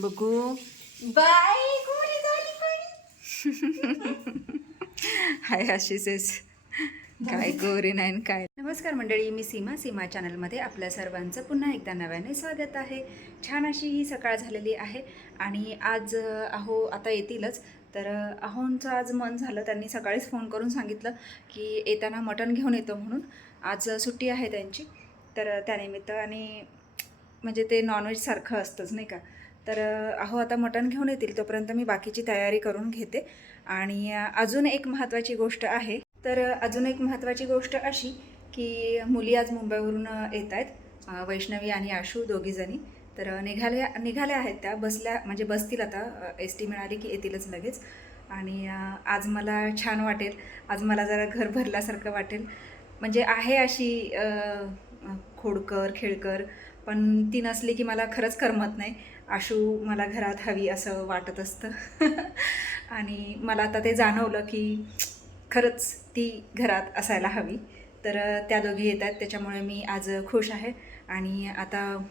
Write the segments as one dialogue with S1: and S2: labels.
S1: बघू.
S2: Bye
S1: hi आशिषेस काय गोरी नाही काय. नमस्कार मंडळी मी सीमा सीमा चॅनलमध्ये आपल्या सर्वांचं पुन्हा एकदा नव्याने स्वागत आहे. छान अशी ही सकाळ झालेली आहे आणि आज अहो आता येतीलच. तर अहोंचं आज मन झालं त्यांनी सकाळीच फोन करून सांगितलं की येताना मटण घेऊन येतो म्हणून. आज सुट्टी आहे त्यांची. तर त्यानिमित्त आणि म्हणजे ते नॉनव्हेजसारखं असतंच नाही का? तर अहो आता मटण घेऊन येतील तोपर्यंत मी बाकीची तयारी करून घेते. आणि अजून एक महत्त्वाची गोष्ट आहे. तर अजून एक महत्त्वाची गोष्ट अशी की मुली आज मुंबईवरून येत आहेत वैष्णवी आणि आशू दोघीजणी तर निघाल्या निघाल्या आहेत त्या बसल्या म्हणजे बसतील आता एस टी मिळाली की येतीलच लगेच. आणि आज मला छान वाटेल आज मला जरा घर भरल्यासारखं वाटेल. म्हणजे आहे अशी खोडकर खेळकर पण ती नसली की मला खरंच करमत नाही. आशू मला घरात हवी असं वाटत असतं. आणि मला आता ते जाणवलं की खरंच ती घरात असायला हवी. तर त्या दोघी येत आहेत त्याच्यामुळे मी आज खुश आहे. आणि आता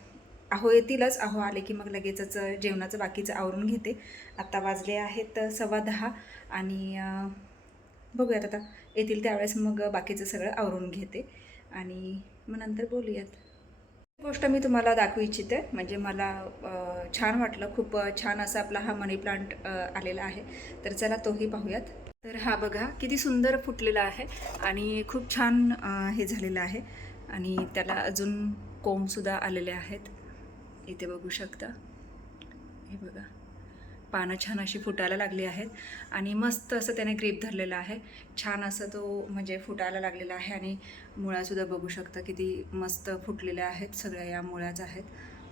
S1: अहो येतीलच. अहो आले की मग लगेचच जेवणाचं बाकीचं आवरून घेते. आत्ता वाजले आहेत सव्वा दहा. आणि बघूयात आता. येतील त्यावेळेस मग बाकीचं सगळं आवरून घेते. आणि मग नंतर बोलूयात. गोष्ट मी तुम्हाला दाखवू इच्छिते. म्हणजे मला छान वाटलं. खूप छान असा आपला हा मनी प्लांट आलेला आहे. तर चला तोही पाहूयात. तर हा बघा किती सुंदर फुटलेला आहे आणि खूप छान हे झालेलं आहे. आणि त्याला अजून कोंबसुद्धा आलेले आहेत. इथे बघू शकता. हे बघा. पानं छान अशी फुटायला लागली आहेत आणि मस्त असं त्याने ग्रीप धरलेलं आहे. छान असं तो म्हणजे फुटायला लागलेला आहे आणि मुळ्यासुद्धा बघू शकता किती मस्त फुटलेल्या आहेत सगळ्या या मुळ्याच आहेत.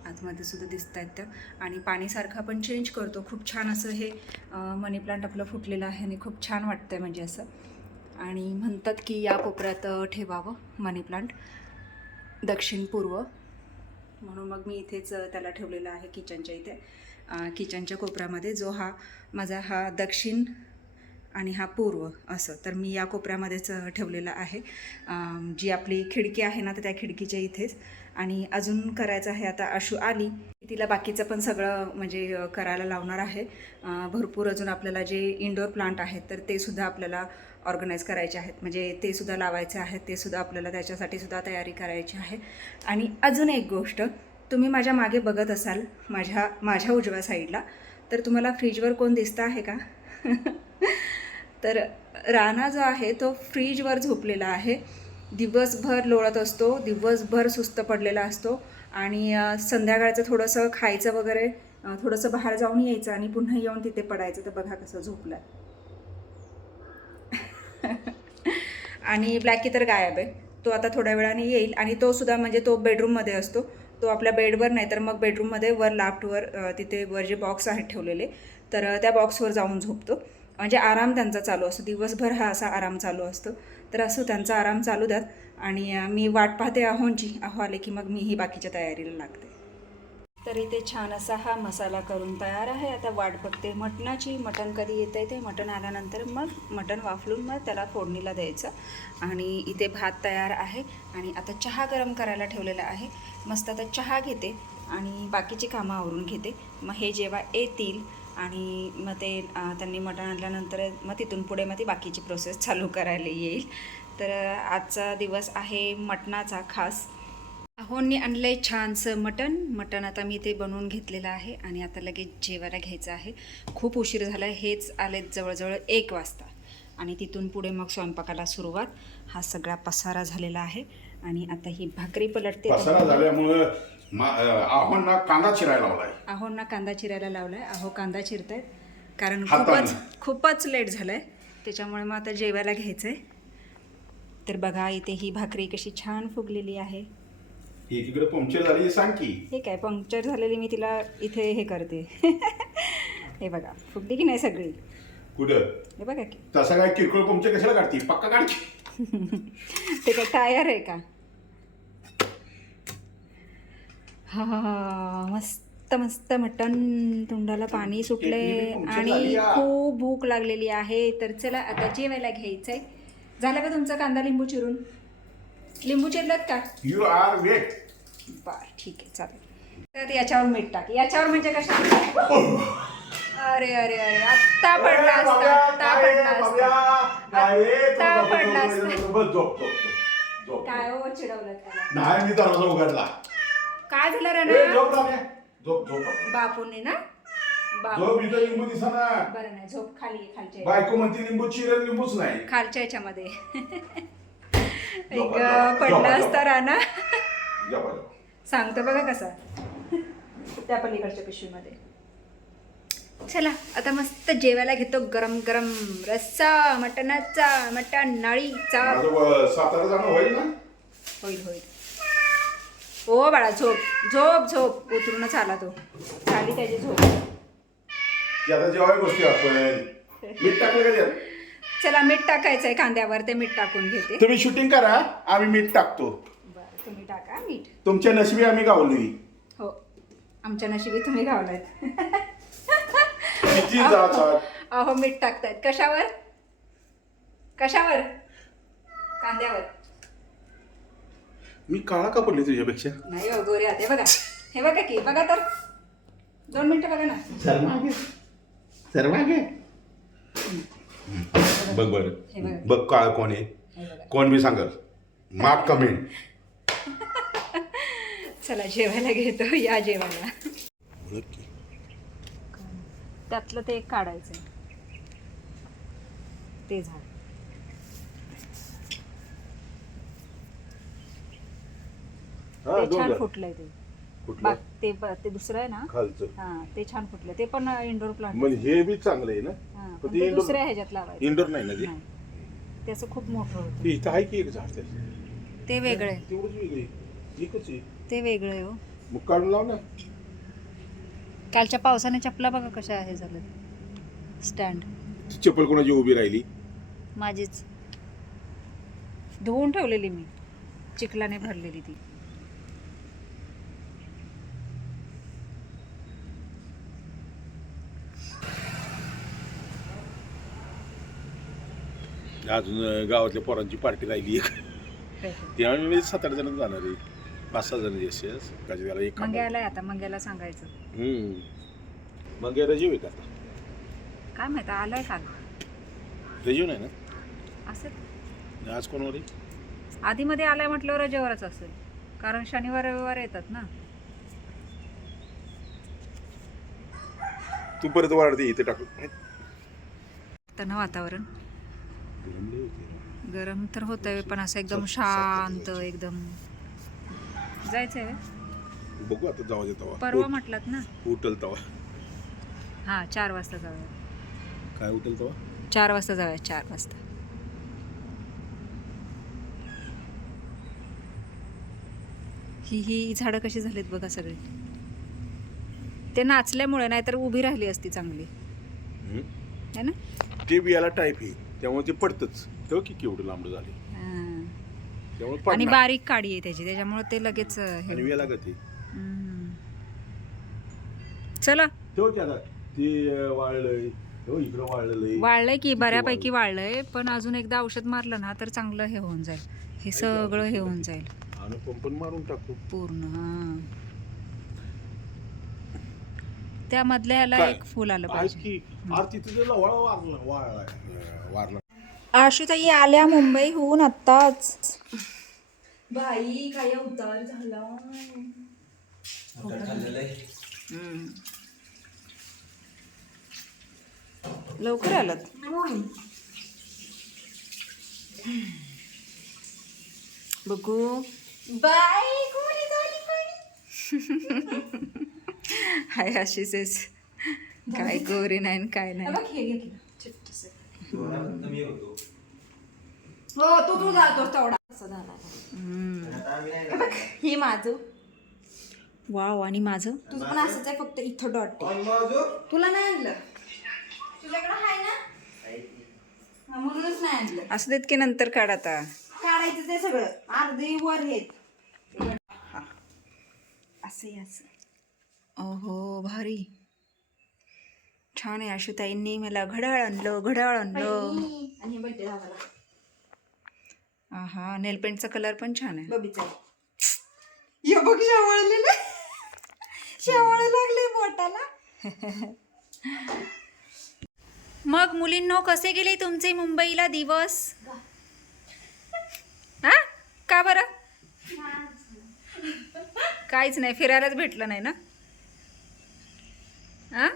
S1: आतमध्ये सुद्धा दिसत आहेत त्या. आणि पाणीसारखं आपण चेंज करतो. खूप छान असं हे मनी प्लांट आपलं फुटलेलं आहे आणि खूप छान वाटतं आहे म्हणजे असं. आणि म्हणतात की या कोपऱ्यात ठेवावं मनी प्लांट दक्षिण पूर्व. म्हणून मग मी इथेच त्याला ठेवलेलं आहे किचनच्या इथे. किचनच्या कोपऱ्यामध्ये जो हा माझा हा दक्षिण आणि हा पूर्व असं. तर मी या कोपऱ्यामध्येच ठेवलेला आहे. जी आपली खिडकी आहे ना तर त्या खिडकीच्या इथेच. आणि अजून करायचं आहे आता आशू आली. तिला बाकीचं पण सगळं म्हणजे करायला लावणार आहे. भरपूर अजून आपल्याला जे इंडोर प्लांट आहेत तर ते सुद्धा आपल्याला ऑर्गनाईज करायचे आहेत. म्हणजे ते सुद्धा लावायचे आहेत ते सुद्धा आपल्याला त्याच्यासाठी सुद्धा तयारी करायची आहे. आणि अजून एक गोष्ट तुम्ही माझ्या मागे बघत असाल माझ्या माझ्या उजव्या साईडला तर तुम्हाला फ्रीजवर कोण दिसतं आहे का? तर राणा जो आहे तो फ्रीजवर झोपलेला आहे. दिवसभर लोळत असतो दिवसभर सुस्त पडलेला असतो आणि संध्याकाळचं थोडंसं खायचं वगैरे थोडंसं बाहेर जाऊन यायचं आणि पुन्हा येऊन तिथे पडायचं. तर बघा कसं झोपलं. आणि ब्लॅकी तर गायब आहे. तो आता थोड्या वेळाने येईल आणि तो सुद्धा म्हणजे तो बेडरूममध्ये असतो. तो आपल्या बेडवर नाही तर मग बेडरूममध्ये वर लाफ्टवर तिथे वर जे बॉक्स आहेत ठेवलेले तर त्या बॉक्सवर जाऊन झोपतो. म्हणजे आराम त्यांचा चालू असतो. दिवसभर हा असा आराम चालू असतो. तर असो त्यांचा आराम चालू द्यात. आणि मी वाट पाहते अहोंची. अहो आले की मग मीही बाकीच्या तयारीला लागते. तर इथे छान असा हा मसाला करून तयार आहे. आता वाट बघते मटणाची मटण कधी येतं ते मटण आल्यानंतर मग मटण वाफलून मग त्याला फोडणीला द्यायचं. आणि इथे भात तयार आहे आणि आता चहा गरम करायला ठेवलेला आहे. मस्त आता चहा घेते आणि बाकीची कामं आवरून घेते. मग हे जेव्हा येतील आणि मग ते त्यांनी मटण आणल्यानंतर मग तिथून पुढे मग ती बाकीची प्रोसेस चालू करायला येईल. तर आजचा दिवस आहे मटणाचा खास. अहोंनी आणलंय छानसं मटण. मटण आता मी ते बनवून घेतलेलं आहे आणि आता लगेच जेवायला घ्यायचं आहे. खूप उशीर झाला आहे हेच आले जवळजवळ एक वाजता. आणि तिथून पुढे मग स्वयंपाकाला सुरुवात. हा सगळा पसारा झालेला आहे आणि आता ही भाकरी पलटते.
S3: पसारा झाल्यामुळं आव्हानला कांदा चिरायला लावलाय.
S1: अहोंना कांदा चिरायला लावलाय. अहो कांदा चिरतायत. कारण. खूपच खूपच लेट झालंय. त्याच्यामुळे मग आता जेवायला घ्यायचंय. तर बघा इथे ही भाकरी कशी छान फुगलेली आहे.
S3: एकीकडे पंक्चर झाली सांग की.
S1: हे काय पंक्चर झालेली मी तिला इथे हे करते. हे बघा फुगली की नाही सगळी?
S3: कुठं?
S1: हे बघा की.
S3: तसं काय किरकोळ पंक्चर कशाला काढती? पक्का काढची
S1: ते काय टायर आहे का? हा हा हा मस्त मस्त मटण तोंडाला पाणी सुटले आणि
S3: या.
S1: खूप भूक लागलेली आहे. तर चला आता जेवायला घ्यायचंय. झालं का तुमचा कांदा लिंबू चिरून? लिंबू चिरलात का?
S3: यू आर वेट
S1: बर ठीक आहे चालेल. तर याच्यावर मीठ टाक. याच्यावर म्हणजे कशा अरे अरे अरे आत्ता पडला असता आत्ता पडला असता. आत्ता पडला असता. काय हो चिडवलं त्याला?
S3: नाही मी दरवाजा उघडला.
S1: काय झालं रे
S3: ए,
S1: ना?
S3: झोप राम्या. झोप झोप.
S1: बापूने ना? बापू.
S3: झोप इथं लिंबू दिसना.
S1: बरं नाही झोप खाली आहे, खालच्या
S3: बायको म्हणते लिंबू चिरण लिंबूच नाही.
S1: खालच्या याच्यामध्ये. एक
S3: जेवा, जेवा.
S1: सांगतो बघा कसा. त्या पलीकडच्या पिशवीमध्ये. चला आता मस्त जेवायला घेतो गरम गरम रस्सा मटणाचा मटण नळीचा
S3: होईल ना?
S1: होईल होईल. ओ बाळा झोप झोप झोप. उतरूनच आला तो. झाली त्याची झोप.
S3: जेवाय गोष्टी आपण.
S1: चला मीठ टाकायचंय कांद्यावर ते मीठ टाकून घेते.
S3: तुम्ही शूटिंग करा आम्ही मीठ टाकतो.
S1: बरं तुम्ही टाका मीठ.
S3: तुमच्या नशिबी आम्ही गावलोय.
S1: हो आमच्या नशिबी तुम्ही घावलायत
S3: किती जातात.
S1: अहो मीठ टाकतायत. कशावर? कशावर? कांद्यावर
S3: मी काळा का पडले तुझ्यापेक्षा?
S1: नाही हो गोरे आते. बघा. हे बघा की बघा तर. दोन मिनिटं बघा ना.
S3: सर मागे बघ बर.
S1: हे बघा.
S3: काळ कोण आहे.
S1: बघा.
S3: कोण बी सांगल? माग कमेंट
S1: चला जेवायला घेतो. या जेवायला. त्यातलं ते एक काढायचं ते झाड. ते छान फुटलंय ते. बाग ते ब- ते दुसरं आहे ना?
S3: खालचं.
S1: हा ते छान फुटलं. ते पण इंडोर प्लांट
S3: म्हणजे हे बी चांगलं आहे ना? पण
S1: पण
S3: ते
S1: ते
S3: indoor-
S1: दुसऱ्या ह्याच्यात लावायचं.
S3: इंडोर नाही ना ते?
S1: नाही त्याचं खूप मोठं होतं.
S3: ते इथं आहे की एक झाड त्याचं.
S1: ते वेगळं आहे.
S3: तेवढंच वेगळी एकच आहे.
S1: ते वेगळं आहे हो.
S3: मग काढून लाव ना.
S1: कालच्या पावसाने चपला बघा कशा आहे झालं स्टँड
S3: ती चप्पल कोणाची उभी राहिली?
S1: माझीच. धुवून ठेवलेली मी. चिखलाने भरलेली ती.
S3: अजून गावातल्या पोरांची पार्टी राहिली एक. ती आम्ही सात आठ जण जाणार आहे. पाच सहा जण जसे काजी त्याला एक.
S1: मंग्याला आता मंग्याला सांगायचं.
S3: हम्म. मग या रजीव आहे का आता?
S1: काय माहीत आलाय का
S3: रजीव नाही ना?
S1: असं
S3: आज कोण वर आहे?
S1: आधीमध्ये आलाय म्हटल्यावर रजेवरच असेल. कारण शनिवार रविवार येतात ना.
S3: तू परत वाढते इथे टाकू.
S1: तर ना वातावरण. गरम तर होतंय पण असं एकदम शांत एकदम. जायचंय?
S3: बघू आता जावा देता
S1: परवा म्हटलात ना?
S3: उठल तवा
S1: हा चार वाजता जाऊया.
S3: काय उठल तवा
S1: चार वाजता जाऊया चार वाजता. ही ही झाडं कशी झालीत बघा सगळी. ते नाचल्यामुळे नाहीतर उभी राहिली असती चांगली. है ना?
S3: ते बियाला टाईप आहे त्यामुळे ते पडतच. तेव्हा की केवढं लांब झाले.
S1: हा.
S3: त्यामुळे
S1: आणि
S3: पडणार.
S1: बारीक काडी आहे त्याची त्याच्यामुळे ते लगेच हे.
S3: आणि वेळा गती
S1: हम्म. चला.
S3: तेव्हा की आता. ते वाळलंय. इकडं वाळलंय.
S1: वाळलंय की बऱ्यापैकी वाळलंय. पण अजून एकदा औषध मारलं ना तर चांगलं हे होऊन जाईल. हे सगळं हे होऊन जाईल.
S3: आणि पंपन मारून टाकू.
S1: पूर्ण हा. त्या मधल्या ह्याला
S3: काय?
S1: एक फुल आलं
S3: आहेच
S1: पाहिजे.
S3: की वारला वारला.
S1: आशुताई आल्या मुंबईहून आत्ताच. बाई काय उतार झाला? हम्म. लवकर आलात? बघू.
S2: बाय झाली
S1: हाय आशिषेस काय गोरी नाही आणि काय नाही.
S2: हे. हो तू तू जातोस तेवढा. असं झाला. हे माझं.
S1: वाव आणि माझं?
S2: तुझं पण असंच आहे फक्त इथं डॉट तुला नाही आणलं? तुझ्याकडे आहे ना? म्हणूनच नाही आणलं.
S1: असं देत की नंतर काढ आता.
S2: काढायचं ते सगळं. अर्धे वर हे.
S1: असं असं. ओहो भारी. छान आहे आशुताईंनी मला घड्याळ आणलं घड्याळ आणलं.
S2: आणि बड्डे झाला
S1: हा नेलपेंटचा कलर पण छान आहे.
S2: ये बघ शावळलेलं. शेवाळ लागले बोटाला.
S1: मग मुलींनो कसे गेले तुमचे मुंबईला दिवस? हा? का बरं? काहीच नाही फिरायलाच भेटलं नाही ना? हा?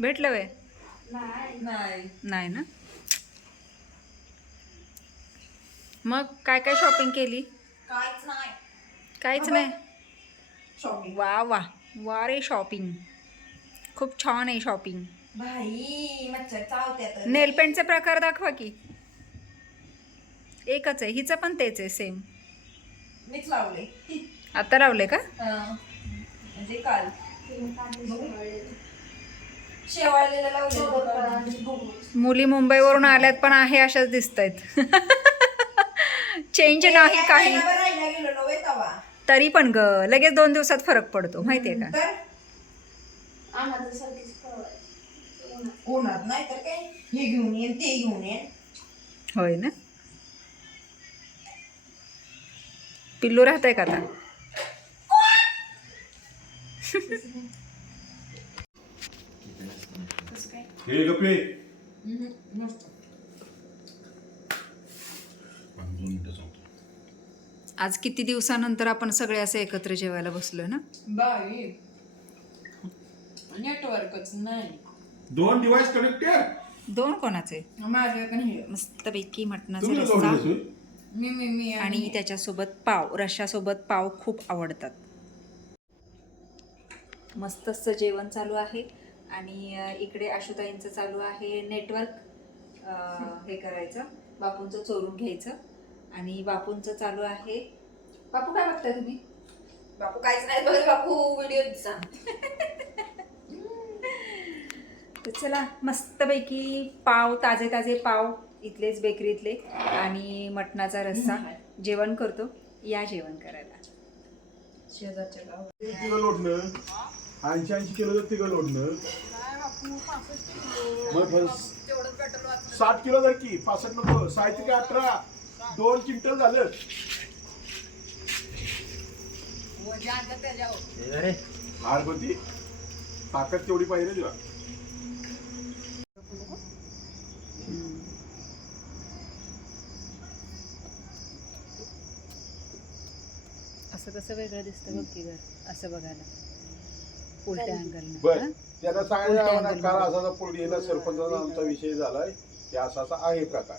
S1: भेटलं वे
S2: नाही.
S1: नाही ना? मग काय काय शॉपिंग केली?
S2: काहीच नाही.
S1: काहीच नाही?
S2: शॉपिंग
S1: वा वा. वा रे शॉपिंग खूप छान आहे शॉपिंग नेल पेंटचे प्रकार दाखवा की. एकच आहे. हिचं पण तेच आहे सेम
S2: मीच लावले.
S1: आता लावले का?
S2: म्हणजे काल. शेवाळलेलं
S1: मुली मुंबईवरून आल्यात पण आहे अशाच दिसत आहेत चेंज नाही काही. तरी पण ग लगेच दोन दिवसात फरक पडतो माहितीये का?
S2: तर? होणार नाही तर काय? हे घेऊन ये ते घेऊन ये
S1: होय ना? पिल्लू राहतंय का आता?
S3: हे गप्पे
S1: आज किती दिवसानंतर आपण सगळे असे एकत्र जेवायला बसलो ना?
S2: बाई. नेटवर्कच नाही.
S3: दोन डिवाइस कनेक्टेड
S1: दोन कोणाचे?
S2: माझ्याकडे नाही
S1: मस्तपैकी मटणाचा
S3: तुम्ही
S1: रस्सा.
S3: जोडलेस होय?
S2: मी मी मी
S1: आणि त्याच्यासोबत पाव. रश्श्यासोबत पाव खूप आवडतात. मस्त असं जेवण चालू आहे. आणि इकडे आशुताईंचं चालू आहे नेटवर्क हे करायचं. बापूंचं चोरून घ्यायचं. आणि बापूंचं चालू आहे. बापू काय बघताय तुम्ही?
S2: बापू काहीच नाही बघ बापू व्हिडिओ
S1: तर चला मस्तपैकी पाव ताजे ताजे पाव इथलेच बेकरीतले आणि मटणाचा रस्सा. जेवण करतो. या जेवण करायला.
S2: शेजारच्या गाव
S3: ऐंशी ऐंशी किलो तिघं लोटणं मग फस- साठ किलो जर की पासष्ट नको साहित्य की अठरा दोन क्विंटल झालं. हार कोणती ताकद तेवढी पाहिजे तुला.
S1: असं कसं वेगळं दिसतं बघ की घर असं बघायला. उलट्या
S3: बर.
S1: अँगल
S3: त्यांना सांगायचं आम्हाला काल असा पोळीला सरपंचाचा आमचा विषय झालाय. की असा असा आहे प्रकार.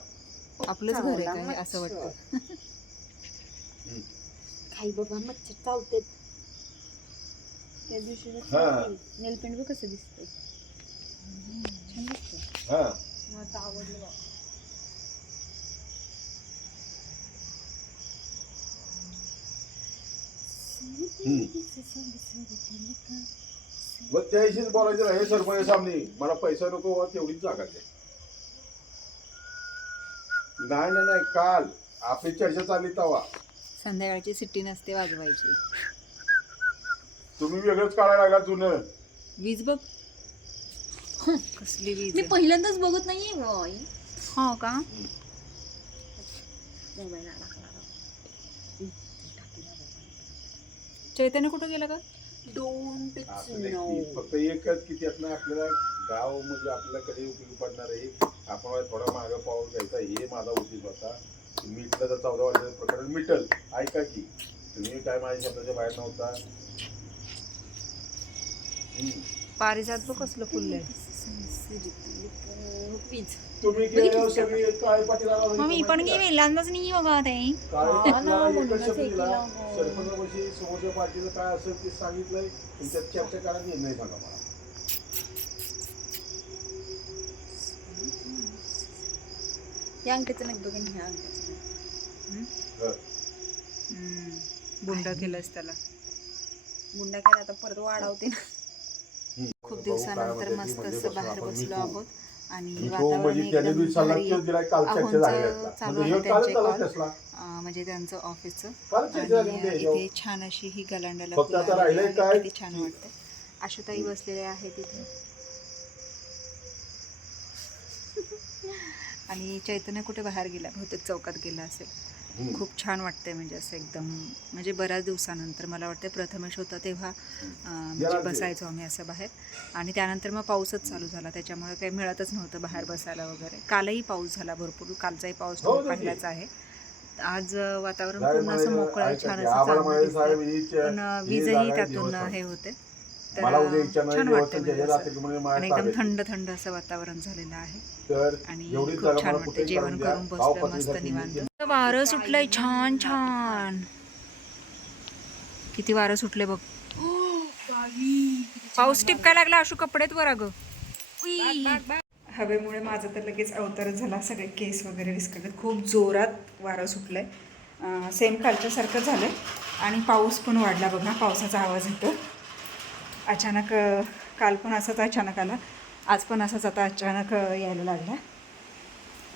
S1: आपलंच घर आहे काय असं वाटतं.
S4: काही बाबा मच्छर चावते त्या दिवशी
S3: हा.
S4: नेलपेंट कसं दिसतंय. छान दिसतं
S3: हा.
S4: मला तर आवडलं बाबा.
S3: हम्म. मग त्याशीच बोलायचं नाही सरपंच सामने. मला पैसा नको बा, तेवढीच जागा द्या. नाही नाही नाही काल आपली चर्चा चालली तवा.
S1: संध्याकाळची सिट्टी नसते वाजवायची.
S3: तुम्ही वेगळंच काढायला लागला जुनं.
S1: वीज बघ. कसली वीज
S4: मी
S1: आहे.
S4: पहिल्यांदाच बघत नाहीये
S1: हो का?
S4: मोबाईल आला
S1: चैतन्य कुठं गेला का
S4: डोंट
S3: आपलं
S4: नो
S3: की फक्त एकच की त्यातनं आपल्याला गाव म्हणजे आपल्याला कधी उपयोग पडणार आहे. आपण थोडा मागं पाऊल घ्यायचा हे माझा उद्देश होता. मिटलं तर चौदा वर्षाचं प्रकरण मिटल. ऐका की तुम्ही काय माझ्या शब्दाच्या बाहेर नव्हता? हम्म.
S1: पारिजात बघ कसलं फुललंय?
S3: तुम्ही गेल्यावर सगळी काळे पाटील आला होता
S1: मम्मी पण
S3: माहिती का?
S1: गेलाच नाही बघा ते.
S3: काळे
S4: हा म्हणूनच हे. केलं मग.
S3: समोरच्या काय असेल ते सांगितलंय. तुमच्यात चर्चा करा निर्णय सांगा मला.
S4: या अंगठ्याचं नाही बघेन ह्या अंगठ्याचं
S3: हं.
S1: बुंड केलंस त्याला.
S4: मुंडा केला आता परत वाढवते ना.
S1: खूप दिवसानंतर मस्त
S3: म्हणजे
S1: असं बाहेर बसलो. आहोत आणि
S3: मी तो
S1: वातावरण
S3: म्हणजे
S1: एकदम भारी अहोंचं. चालू
S3: म्हणजे
S1: आहे त्यांचे कॉल म्हणजे त्यांचं ऑफिसचं आणि
S3: म्हणजे.
S1: इथे छान अशी ही.
S3: काय?
S1: किती छान वाटतं आशुताई बसलेल्या आहेत इथे आणि चैतन्य कुठे बाहेर गेला बहुतेक चौकात गेला असेल. खूप छान वाटतंय म्हणजे असं एकदम म्हणजे बऱ्याच दिवसानंतर मला वाटतं प्रथमेश होता तेव्हा म्हणजे बसायचो आम्ही असं बाहेर. आणि त्यानंतर मग पाऊसच चालू झाला त्याच्यामुळे काही मिळतच नव्हतं बाहेर बसायला वगैरे. कालही पाऊस झाला भरपूर कालचाही पाऊस
S3: हो,
S1: तुम्ही
S3: हो,
S1: पाहिलाच आहे. आज वातावरण पूर्ण असं मोकळं
S3: ऐका
S1: छान असं पण
S3: ही
S1: विजही
S3: आहे
S1: त्यातून. हे होते. तर छान वाटतं म्हणजे
S3: म्हणजे
S1: आणि एकदम. थंड थंड असं वातावरण झालेलं आहे. आणि खूप छान वाटतं जेवण
S3: करून
S1: बसलं मस्त निवांत. वारं सुटलंय. छान छान. किती वारं सुटले बघ. पाऊस टिपकाय लागला अशू कपडेत वर अगं. हवेमुळे माझं तर लगेच अवतरच झाला. सगळे केस वगैरे विस्कटले खूप जोरात वारं सुटलंय. सेम कालच्यासारखं झालंय. आणि पाऊस पण वाढला बघ ना पावसाचा आवाज येतो. अचानक काल पण असाच अचानक आला. आज पण असाच आता अचानक यायला लागला.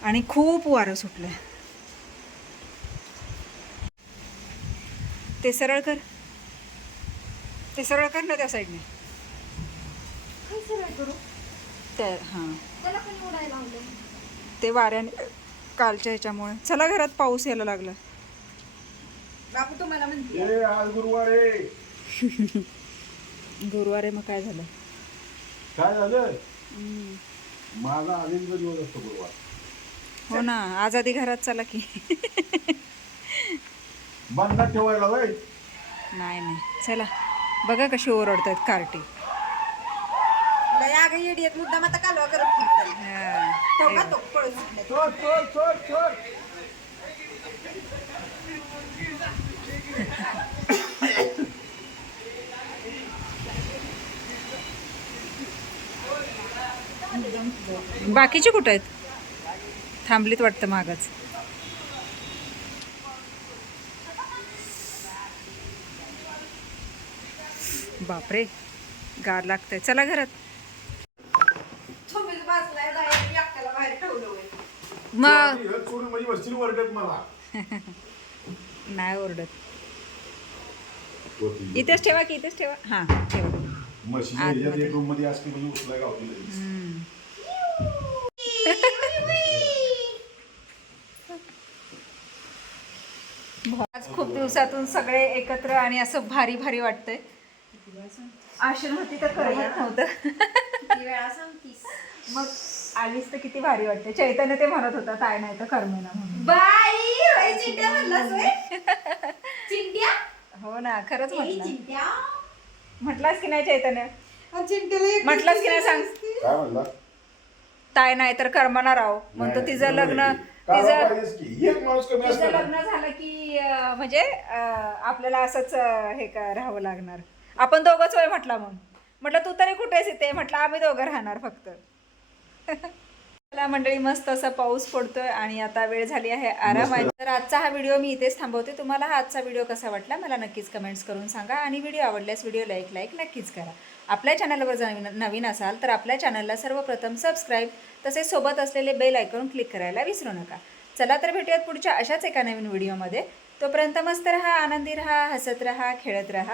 S1: आणि खूप वारं सुटलं ते सरळ कर. ते सरळ कर ना त्या साईडने. त्या हां. ते वाऱ्याने कालच्या ह्याच्यामुळे. चला घरात पाऊस यायला लागला.
S2: बापू तुम्हाला म्हणते.
S3: आज गुरुवार. आहे
S1: गुरुवार आहे मग काय झालं?
S3: काय झालं? माझा आनंद दिवस असतो गुरुवार.
S1: हो ना आज आधी घरात चला की.
S3: बंदात ठेवायला वय
S1: नाही नाही. चला. बघा कशी ओरडतायत कार्टी.
S2: लय आग येडीत मुद्दाम आता कालवा करत फिरतात
S1: हां.
S2: तेव्हा तो पळून सुटला.
S3: चोर चोर चोर चोर.
S1: बाकीचे कुठं आहेत? थांबलीत वाटतं मागच. बापरे गार लागतंय. चला घरात. मग
S3: म्हणजे
S1: नाही ओरडत. इथेच ठेवा की इथेच ठेवा. हां ठेवा.
S3: म्हणजे.
S1: आज खूप दिवसातून सगळे एकत्र आणि असं भारी भारी वाटतंय. आशन होती तर करमत नव्हतं
S2: किती वेळा सांगतीस.
S1: मग आलीस तर किती भारी वाटते. चैतन्य ते म्हणत होता काय नाही तर करमेना म्हणून.
S2: बाई चिंट्या म्हणलास चिंट्या?
S1: हो ना खरंच म्हटलं.
S2: चिंट्या?
S1: म्हटलास की नाही चैतन्य?
S2: अ, चिंट्याला एक
S1: म्हटलंस की नाही सांग. ताय नाही तर करमणार आहो म्हणतो तिचं लग्न तिचं तिचं लग्न झालं की म्हणजे आपल्याला असंच हे का राहावं लागणार. आपण दोघंच वय म्हटला मग म्हटलं तू तरी कुठेच येते म्हटलं आम्ही दोघं राहणार फक्त. चला मंडळी मस्त असा पाऊस पडतोय आणि आता वेळ झाली आहे आरामाची. तर आजचा हा व्हिडिओ मी इथेच थांबवते. तुम्हाला हा आजचा व्हिडिओ कसा वाटला मला नक्कीच कमेंट्स करून सांगा आणि व्हिडिओ आवडल्यास व्हिडिओ लाईक लाईक नक्कीच करा. आपल्या चॅनलवर जर नवीन नवीन असाल तर आपल्या चॅनलला सर्वप्रथम सबस्क्राईब तसेच सोबत असलेले बेल आयकॉन क्लिक करायला विसरू नका. चला तर भेटूयात पुढच्या अशाच एका नवीन व्हिडिओमध्ये. तोपर्यंत मस्त रहा आनंदी रहा हसत रहा खेळत रहा.